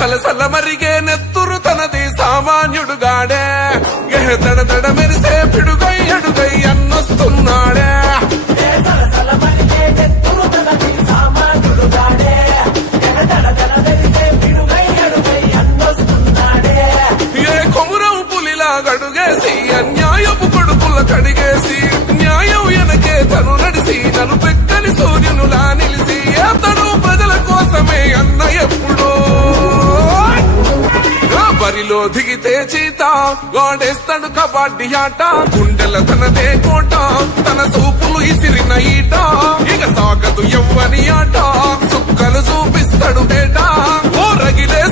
సలసల మరిగే నెత్తురు తనది సామాన్యుడుగాడే దడ మెరిసే పిడుగై అడుగై అన్నొస్తున్నాడే ఏ కొమురం పులిలా గడుగేసి అన్యాయపు కొడుకుల కడిగేసి న్యాయం వెనకే తను నడిసి నన్ను పెక్కని సూర్యునులా నిలిసి అతడు ప్రజల కోసమే అన్న ఎప్పుడో బరిలో దిగితే చీత వాడేస్తాడు కబడ్డీ ఆట గుండెల తనదే కోట తన సూపులు ఇసిరిన ఈట ఇక సాగదు ఎవ్వని ఆట సుక్కలు చూపిస్తాడు బేట ఓ రగిలే